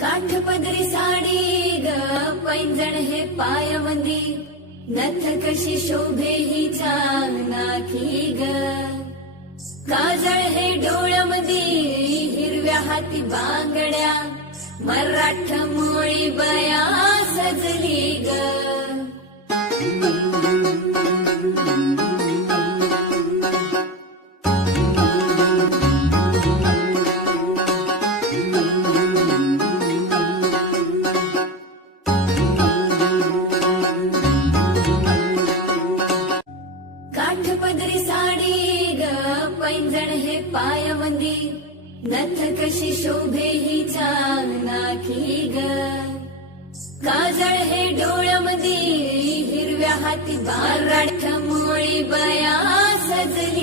काठपदरी साडी ग पैंजण हे पायवंदी नथ कशी शोभे हिच्या नाकी ग काजळ हे डोळ्यामध्ये हिरव्या हाती बांगड्या मराठ मोळी बया सजली ग काठपदरी साडी ग पैंजण हे पायवंदी नथ कशी शोभे हिच्या नाकी ग काजळ हे डोळ्यामध्ये हिरव्या हाती मराठ मोळी बया सजली